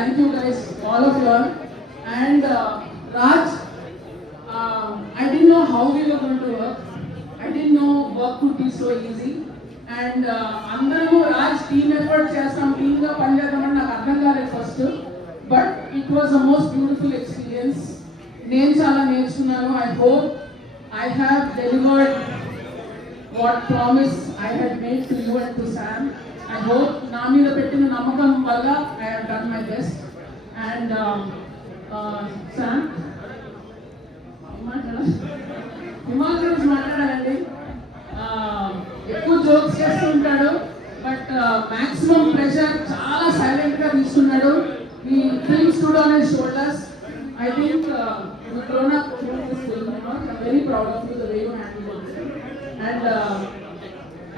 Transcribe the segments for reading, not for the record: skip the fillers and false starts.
thank you guys, all of you all. And Raj, I didn't know how we were going to work. I didn't know work could be so easy. And అందరము Raj team effort చేస్తాం, టీమ్గా పనిచేద్దామని నాకు అర్థం కాలేదు first. But it was the most beautiful experience. నేను చాలా నేర్చుకున్నాను. I hope I have delivered what promise I had made to you and to Sam. I hope నా మీద పెట్టిన నమ్మకం వల్ల I have done my best. And Sam, హిమాల్ గురించి మాట్లాడాలండి. ఎక్కువ జోక్స్ చేస్తుంటాడు, బట్ మ్యాక్సిమం ప్రెషర్ చాలా సైలెంట్గా తీసుకున్నాడు. ఈ film stood on his shoulders. I think you grown up through this film. I'm very proud of you, the way you handled it. And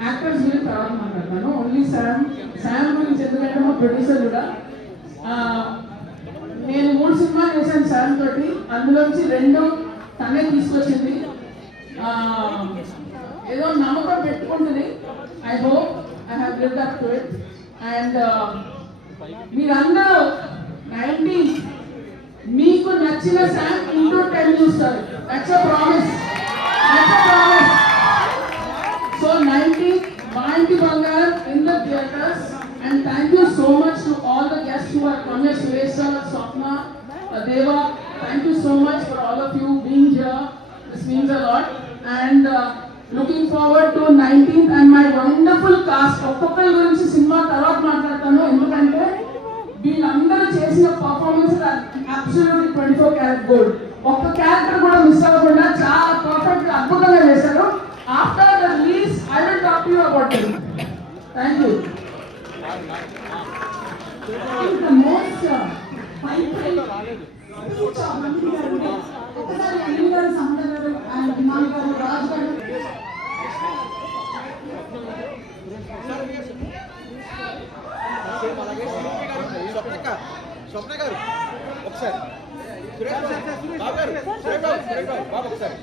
actors గురించి తర్వాత మాట్లాడతాను. ఓన్లీ శామ్ గురించి ఎందుకంటే మా ప్రొడ్యూసర్ కూడా. నేను 3 సినిమాలు చేశాను శామ్ తోటి, అందులోంచి 2 తనే తీసుకొచ్చింది. ఏదో నమ్మకం పెట్టుకుంటుంది. I hope I have lived up to it. And మీరందరూ 19 మీకు నచ్చిన శామ్ ఇంటూ 10 చూస్తారు. That's a promise. So 19th, Mayanti Bangar in the theatres, and thank you so much to all the guests who have come here, Suresh sir, Swapna, Deva. Thank you so much for all of you being here. This means a lot. And looking forward to 19th and my wonderful cast. ఒక్కొక్కరి గురించి సినిమా తర్వాత మాట్లాడతాను, ఎందుకంటే వీళ్ళందరూ చేసిన performance absolutely 24 carat gold. ఒక్క క్యారెక్టర్ కూడా మిస్ అవ్వకుండా చాలా పర్ఫెక్ట్ అద్భుతంగా చేశారు. After the release, I will talk to you about it. Thank you. The most fight ఒకసారి అనిల్ గారు, సమర గారు, అండ్ హిమాల్ గారు, రాజ్ గారు. స్వప్న గారు ఒకసారి, సురేష్ బాబు గారు, సురేష్ బాబు ఒకసారి.